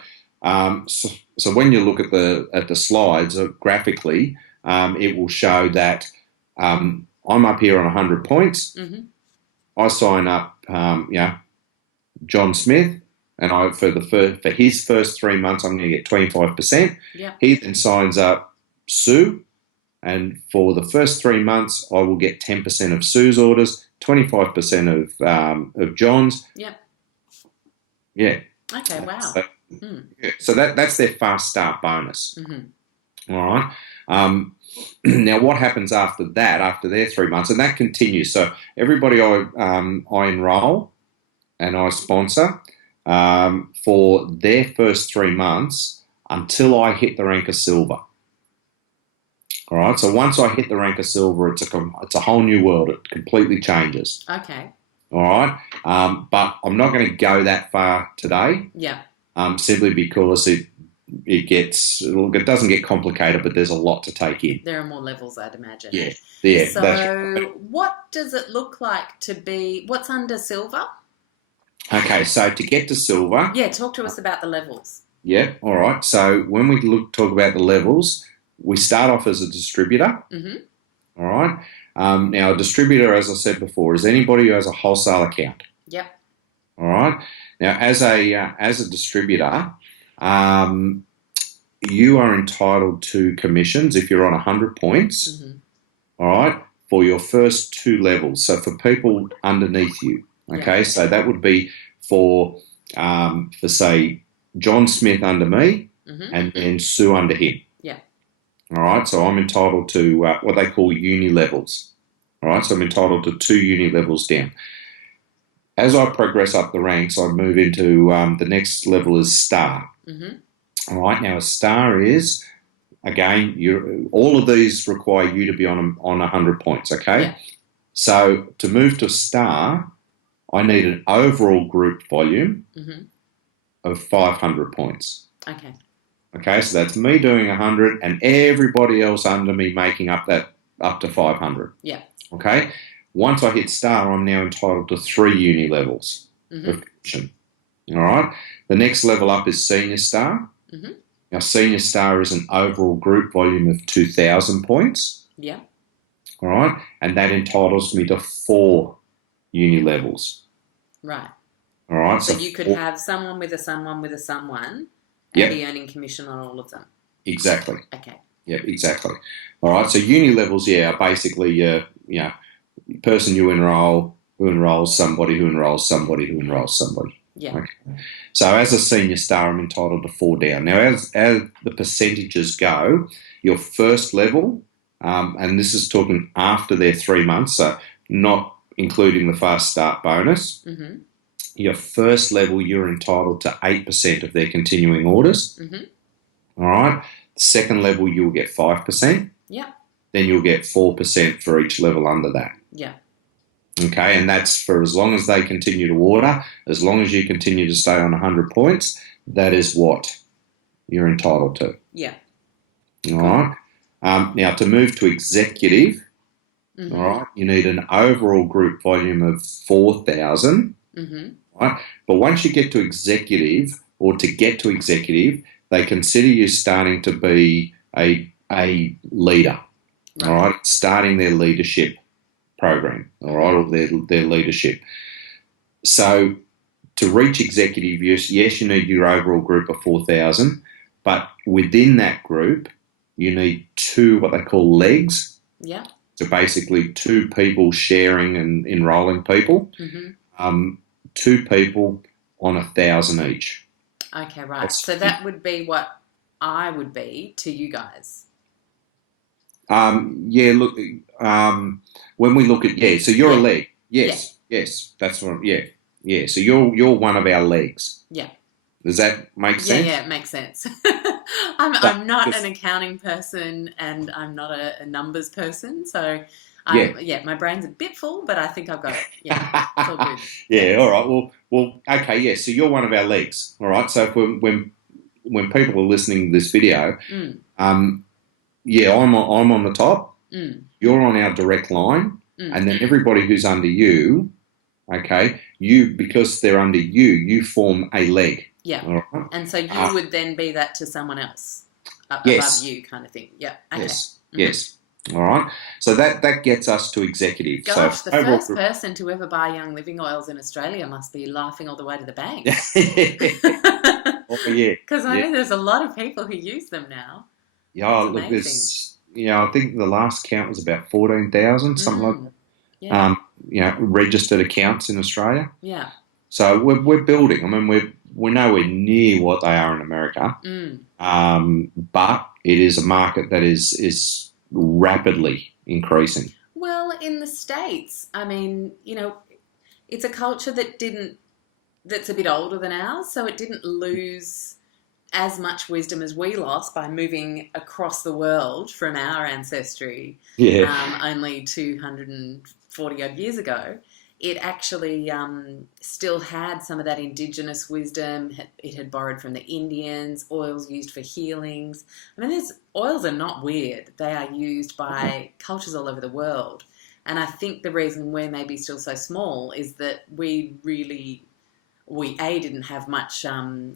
when you look at the slides graphically, it will show that I'm up here on 100 points. Mm-hmm. I sign up, John Smith, and for his first 3 months, I'm going to get 25%. Yeah. He then signs up Sue, and for the first 3 months, I will get 10% of Sue's orders, 25% of John's. Yeah. Yeah. Okay. Wow. So that's their fast start bonus. Mm-hmm. All right. Now, what happens after that? After their 3 months, and that continues. So everybody I enroll and I sponsor for their first 3 months until I hit the rank of silver. All right. So once I hit the rank of silver, it's a whole new world. It completely changes. Okay. All right. But I'm not going to go that far today. Yeah. Simply because it doesn't get complicated, but there's a lot to take in. There are more levels, I'd imagine. Yeah, yeah. So That's right. what does it look like to be, what's under silver? Okay, so to get to silver, Yeah, talk to us about the levels. yeah, all right. So when we talk about the levels, we start off as a distributor. Mm-hmm. All right. Now, a distributor, as I said before, is anybody who has a wholesale account. Yep. All right. Now, as a distributor, you are entitled to commissions if you're on 100 points. Mm-hmm. All right, for your first 2 levels. So for people underneath you. Okay, Yeah. so that would be for say John Smith under me, Mm-hmm. and then Sue under him. Yeah. All right, so I'm entitled to what they call uni levels. All right, so I'm entitled to 2 uni levels down. As I progress up the ranks, I move into the next level is star. Mm-hmm. All right, now a star is, again, all of these require you to be on 100 points, okay? Yeah. So to move to star, I need an overall group volume Mm-hmm. of 500 points. Okay. Okay, so that's me doing 100 and everybody else under me making up to 500. Yeah. Okay, once I hit star, I'm now entitled to 3 uni levels Mm-hmm. of commission. All right, the next level up is senior star. Mm-hmm. Now, senior star is an overall group volume of 2,000 points. Yeah. All right, and that entitles me to 4 uni levels. Right. All right, So you could have someone with a someone with a someone and Yep. be earning commission on all of them. Exactly. Okay. Yeah, exactly. All right, so uni levels, are basically, person you enroll, who enrolls somebody, who enrolls somebody, who enrolls somebody. Yeah. Okay. So as a senior star, I'm entitled to 4 down. Now, as the percentages go, your first level, and this is talking after their 3 months, so not including the fast start bonus, Mm-hmm. your first level, you're entitled to 8% of their continuing orders. Mm-hmm. All right. Second level, you'll get 5%. Yeah. Then you'll get 4% for each level under that. Yeah. Okay, and that's for as long as they continue to order, as long as you continue to stay on 100 points, that is what you're entitled to. Yeah. All right. Now, to move to executive, Mm-hmm. all right, you need an overall group volume of 4,000. Mm-hmm. Right? But once you get to executive, or to get to executive, they consider you starting to be a leader. Right. All right, starting their leadership program, all right, or their leadership. So to reach executive, yes, you need your overall group of 4,000, but within that group, you need 2 what they call legs. Yeah. So basically 2 people sharing and enrolling people. Mm-hmm. 2 people on 1,000 each. Okay, right. So that would be what I would be to you guys. Look, when we look at, so you're a leg. Yes, Yeah. yes, that's what, yeah. So you're one of our legs. Yeah. Does that make sense? Yeah, it makes sense. I'm not an accounting person and I'm not a numbers person, so my brain's a bit full, but I think I've got it. Yeah, it's all good. Yeah, all right. Well, okay, yeah. So you're one of our legs, all right. So when people are listening to this video, I'm on the top. You're on our direct line, and then everybody who's under you, okay, because they're under you, you form a leg. Yeah. All right? And so you would then be that to someone else above you, kind of thing. Yeah. Okay. Yes. Yes. All right. So that gets us to executive. Gosh, so the first person to ever buy Young Living oils in Australia must be laughing all the way to the bank. Oh, yeah. Because I know there's a lot of people who use them now. Yeah, look, there's, I think the last count was about 14,000, something like that. Yeah. Registered accounts in Australia. Yeah. So we're building. I mean, we're nowhere near what they are in America, but it is a market that is rapidly increasing. Well, in the States, I mean, it's a culture that's a bit older than ours, so it didn't lose as much wisdom as we lost by moving across the world from our ancestry only 240 odd years ago. it actually still had some of that indigenous wisdom. It had borrowed from the Indians, oils used for healings. I mean, oils are not weird. They are used by cultures all over the world. And I think the reason we're maybe still so small is that we didn't have much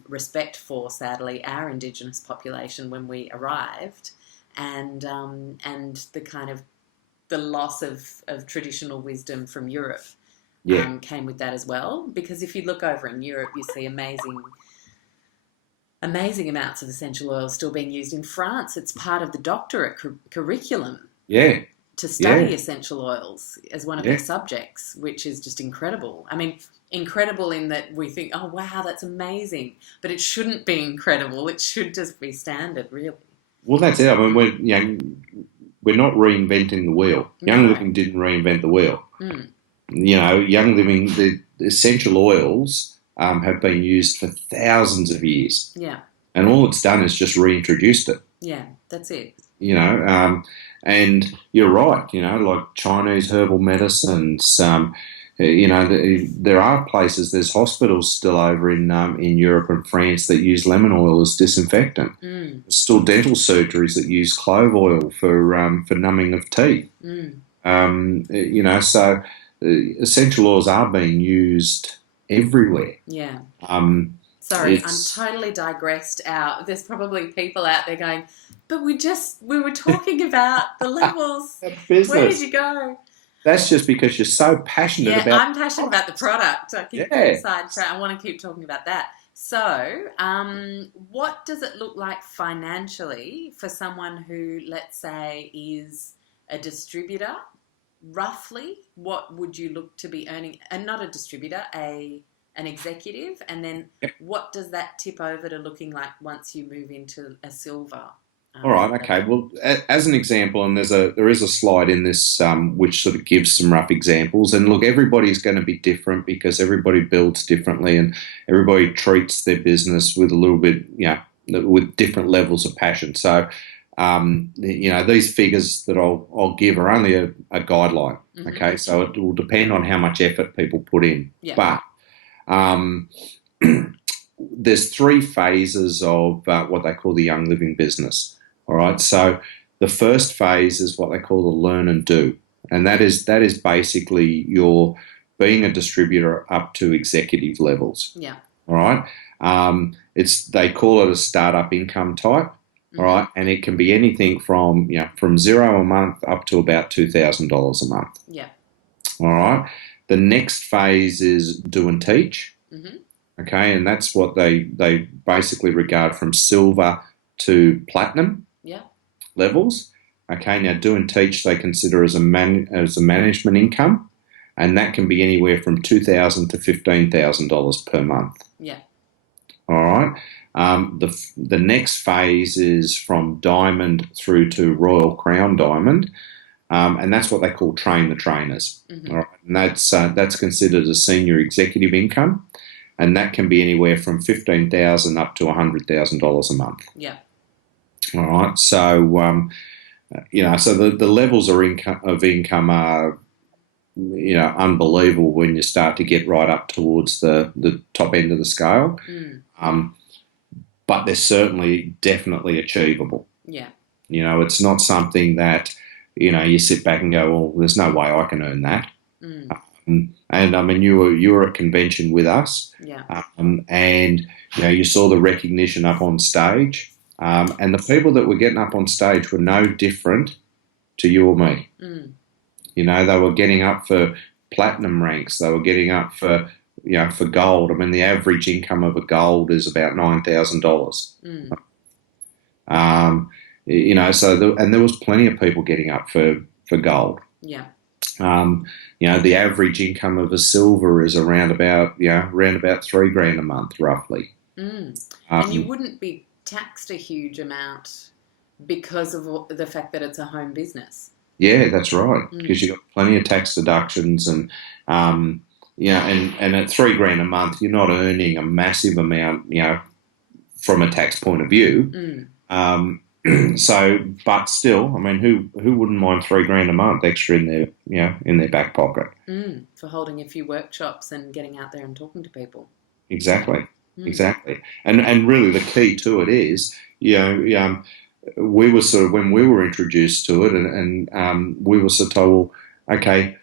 respect for, sadly, our indigenous population when we arrived, and the kind of the loss of traditional wisdom from Europe came with that as well. Because if you look over in Europe, you see amazing amounts of essential oils still being used in France. It's part of the doctorate curriculum. Yeah. To study essential oils as one of their subjects, which is just incredible. I mean, incredible in that we think, oh, wow, that's amazing. But it shouldn't be incredible. It should just be standard, really. Well, that's it. I mean, we're not reinventing the wheel. No. Young Living didn't reinvent the wheel. Mm. Young Living, the essential oils have been used for thousands of years. Yeah. And all it's done is just reintroduced it. Yeah, that's it. And you're right, like Chinese herbal medicines, there are places, there's hospitals still over in Europe and France that use lemon oil as disinfectant. Mm. There's still dental surgeries that use clove oil for numbing of teeth. Mm. So essential oils are being used everywhere. Yeah. Sorry, I'm totally digressed out. There's probably people out there going, but we were talking about the levels. Where did you go? That's just because you're so passionate about. Yeah, I'm passionate about the product. I keep sidetracked. I want to keep talking about that. So, what does it look like financially for someone who, let's say, is a distributor? Roughly, what would you look to be earning? And not a distributor, an executive, and then what does that tip over to looking like once you move into a silver? All right, okay. Well, as an example, and there is a slide in this which sort of gives some rough examples. And look, everybody's going to be different because everybody builds differently, and everybody treats their business with a little bit, with different levels of passion. So, these figures that I'll give are only a guideline. Mm-hmm. Okay, so it will depend on how much effort people put in. Yeah. But there's 3 phases of what they call the Young Living business. All right, so the first phase is what they call the learn and do, and that is basically your being a distributor up to executive levels. Yeah. All right. They call it a startup income type. Mm-hmm. All right, and it can be anything from from $0 a month up to about $2,000 a month. Yeah. All right. The next phase is do and teach. Mm-hmm. Okay, and that's what they basically regard from silver to platinum levels. Okay, now do and teach they consider as a management income, and that can be anywhere from $2,000 to $15,000 per month. Yeah. All right. The next phase is from diamond through to Royal Crown Diamond, and that's what they call train the trainers. Mm-hmm. All right, and that's considered a senior executive income, and that can be anywhere from $15,000 up to $100,000 a month. Yeah. All right. So so the levels of income are unbelievable when you start to get right up towards the top end of the scale. Mm. But they're certainly definitely achievable. Yeah. It's not something that you sit back and go, well, there's no way I can earn that. Mm. And I mean, you were at convention with us. Yeah. And you saw the recognition up on stage. And the people that were getting up on stage were no different to you or me. Mm. They were getting up for platinum ranks. They were getting up for for gold. I mean, the average income of a gold is about $9,000. Mm. And there was plenty of people getting up for gold. Yeah. The average income of a silver is around about $3,000 a month, roughly. Mm. And you wouldn't be taxed a huge amount because of the fact that it's a home business. Yeah, that's right. Because you've got plenty of tax deductions, and and at $3,000 a month, you're not earning a massive amount, from a tax point of view. Mm. So, but still, I mean, who wouldn't mind $3,000 a month extra in their in their back pocket? For holding a few workshops and getting out there and talking to people. Exactly, Mm. exactly. And really, the key to it is, we were sort of when we were introduced to it, and we were sort of told, well, okay,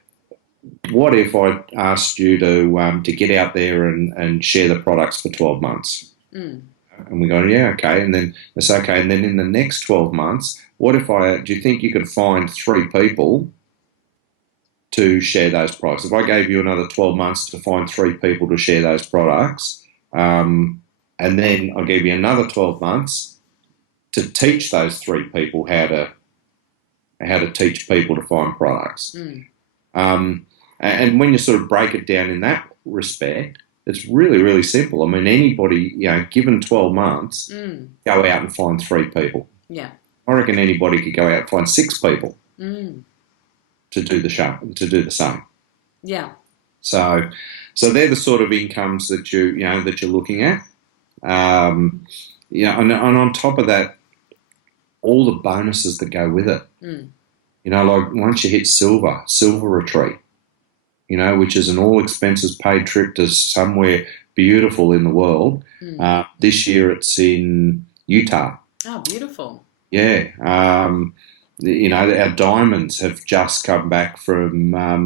what if I asked you to get out there and share the products for 12 months? Mm. And we go, yeah, okay. And then it's okay. And then in the next 12 months, do you think you could find 3 people to share those products? If I gave you another 12 months to find 3 people to share those products, and then I gave you another 12 months to teach those 3 people how to teach people to find products. Mm. And when you sort of break it down in that respect, it's really, really simple. I mean, anybody, given 12 months, go out and find 3 people. Yeah. I reckon anybody could go out and find 6 people Mm. to do the same. Yeah. So they're the sort of incomes that you're looking at. And on top of that, all the bonuses that go with it. Mm. Like once you hit silver retreat, which is an all expenses paid trip to somewhere beautiful in the world. This year it's in Utah. Oh, beautiful. Yeah. Our diamonds have just come back from, or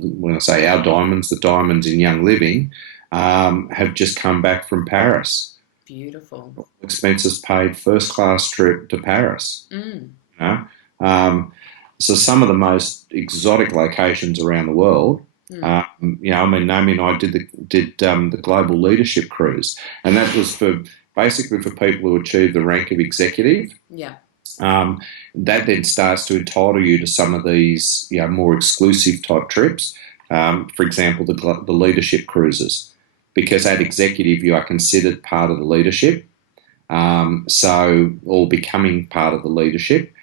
when I say our diamonds, the diamonds in Young Living, have just come back from Paris. Beautiful. Expenses paid, first class trip to Paris. Mm. So some of the most exotic locations around the world. Mm. Naomi and I did the Global Leadership Cruise, and that was basically for people who achieve the rank of executive. Yeah. That then starts to entitle you to some of these more exclusive type trips. For example, the leadership cruises, because at executive you are considered part of the leadership, or becoming part of the leadership.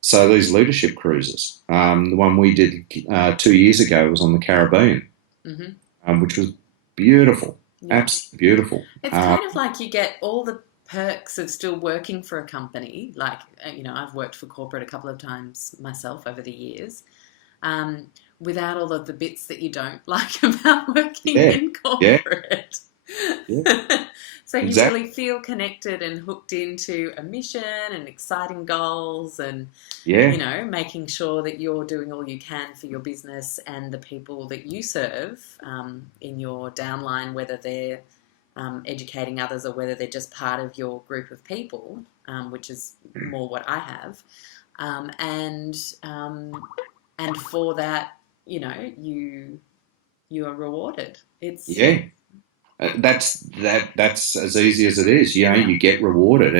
So these leadership cruises, the one we did 2 years ago was on the Caribbean, which was beautiful, absolutely beautiful. It's kind of like you get all the perks of still working for a company. Like, I've worked for corporate a couple of times myself over the years, without all of the bits that you don't like about working in corporate. Yeah. So you Exactly. really feel connected and hooked into a mission and exciting goals and, making sure that you're doing all you can for your business and the people that you serve in your downline, whether they're educating others or whether they're just part of your group of people, which is more what I have. And for that, you are rewarded. It's That's as easy as it is. You get rewarded,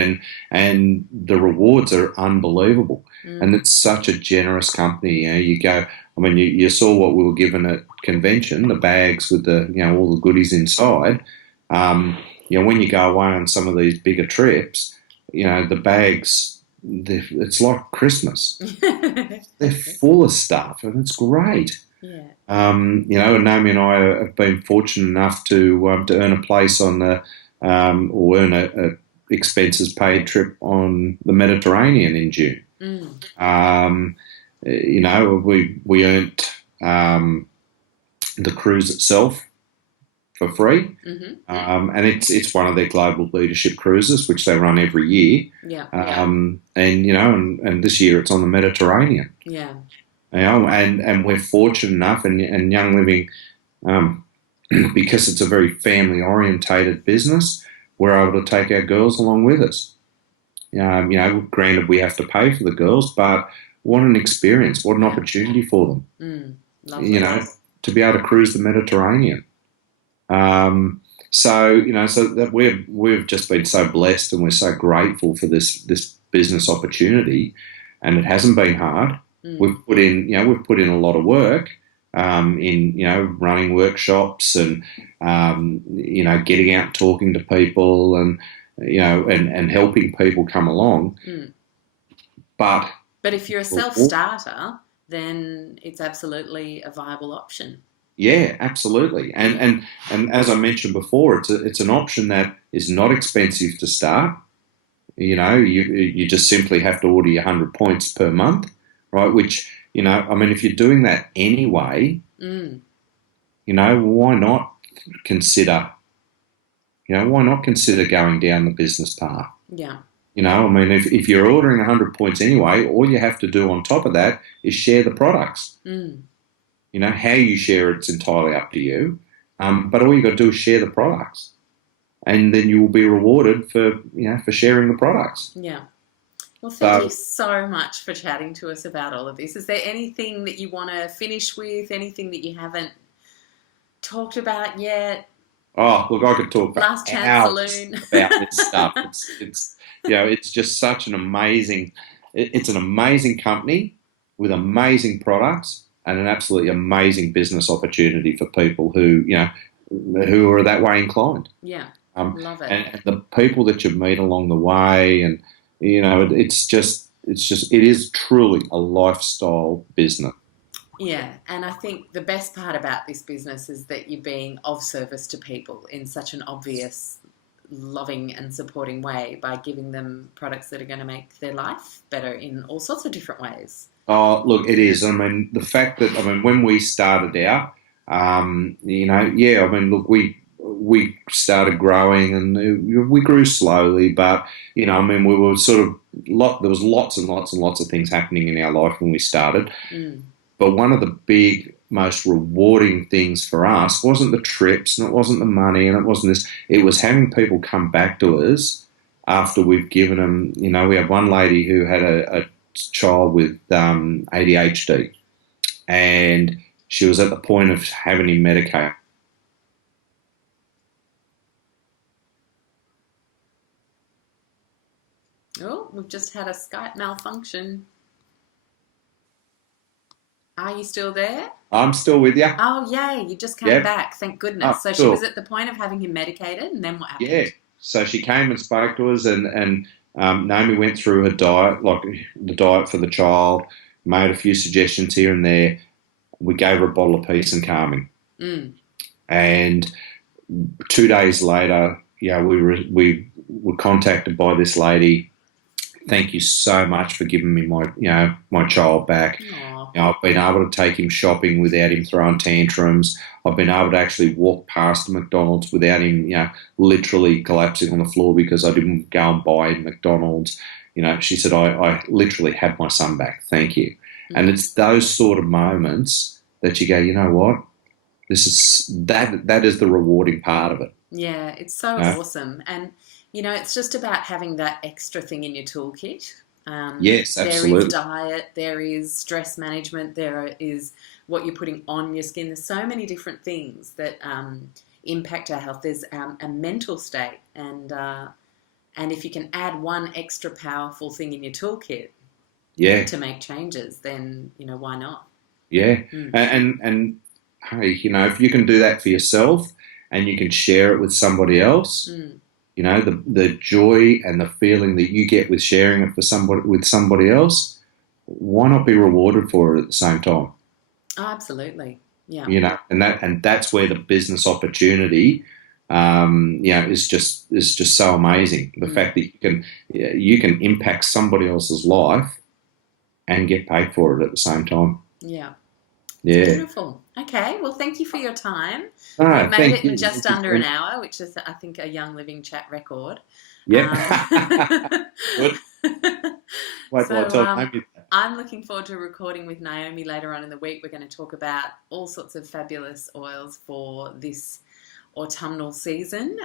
and the rewards are unbelievable. And it's such a generous company. You go. I mean, you saw what we were given at convention, the bags with the all the goodies inside. When you go away on some of these bigger trips, the bags, it's like Christmas. They're full of stuff, and it's great. Yeah. And Naomi and I have been fortunate enough to earn a place on or earn a expenses paid trip on the Mediterranean in June. We earned the cruise itself for free, and it's one of their global leadership cruises, which they run every year. And this year it's on the Mediterranean. Yeah. And we're fortunate enough, and Young Living, because it's a very family orientated business, we're able to take our girls along with us. Granted we have to pay for the girls, but what an experience! What an opportunity for them. To be able to cruise the Mediterranean. So that we've just been so blessed, and we're so grateful for this business opportunity, and it hasn't been hard. We've put in a lot of work in running workshops and getting out and talking to people and and helping people come along. But if you're a self-starter, then it's absolutely a viable option. Yeah, absolutely. And as I mentioned before, it's an option that is not expensive to start. You just simply have to order your 100 points per month, right? Which, I mean, if you're doing that anyway, why not consider, going down the business path? Yeah. I mean, if you're ordering 100 points anyway, all you have to do on top of that is share the products. How you share it's entirely up to you, but all you got to do is share the products, and then you will be rewarded for sharing the products. Yeah. Well, thank you so much for chatting to us about all of this. Is there anything that you want to finish with? Anything that you haven't talked about yet? Oh, look, I could talk for Last Chance hours Saloon about this stuff. It's just such an amazing. It's an amazing company with amazing products and an absolutely amazing business opportunity for people who are that way inclined. Yeah, love it. And the people that you meet along the way, and it is truly a lifestyle business. Yeah, and I think the best part about this business is that you're being of service to people in such an obvious, loving and supporting way by giving them products that are going to make their life better in all sorts of different ways. Oh, look, it is. I mean, the fact that, when we started out, I mean, look, we started growing and we grew slowly, but, I mean, we were there was lots and lots and lots of things happening in our life when we started. But one of the big, most rewarding things for us wasn't the trips, and it wasn't the money, and it wasn't this. It was having people come back to us after we've given them. We had one lady who had a child with ADHD, and she was at the point of having him medicated. Oh, we've just had a Skype malfunction. Are you still there? I'm still with you. Oh, yay, you just came back. Thank goodness. Oh, so cool. She was at the point of having him medicated, and then what happened? Yeah. So she came and spoke to us, and Naomi went through her diet, like the diet for the child, made a few suggestions here and there. We gave her a bottle of peace and calming. And 2 days later, we were contacted by this lady. Thank you so much for giving me my child back. I've been able to take him shopping without him throwing tantrums. I've been able to actually walk past McDonald's without him, literally collapsing on the floor because I didn't go and buy McDonald's. She said, I literally had my son back. Thank you. And it's those sort of moments that you go, you know what? That is the rewarding part of it. Yeah, it's so awesome. And, it's just about having that extra thing in your toolkit. Yes, absolutely. There is diet, there is stress management, there is what you're putting on your skin. There's so many different things that impact our health. There's a mental state, and if you can add one extra powerful thing in your toolkit to make changes, then, why not? Yeah, and hey, if you can do that for yourself and you can share it with somebody else, the joy and the feeling that you get with sharing it with somebody else, why not be rewarded for it at the same time? Oh, absolutely. Yeah. And that's where the business opportunity, is just so amazing. The fact that you can impact somebody else's life and get paid for it at the same time. Yeah. Yeah. Beautiful. Okay. Well, thank you for your time. We made it in just under an hour, which is, I think, a Young Living chat record. Yeah. Good. Wait till I tell Naomi that. I'm looking forward to recording with Naomi later on in the week. We're going to talk about all sorts of fabulous oils for this autumnal season.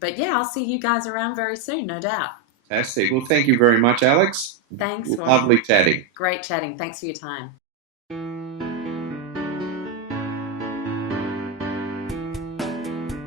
But yeah, I'll see you guys around very soon, no doubt. Fantastic. Well, thank you very much, Alexx. Thanks. Lovely chatting. Great chatting. Thanks for your time.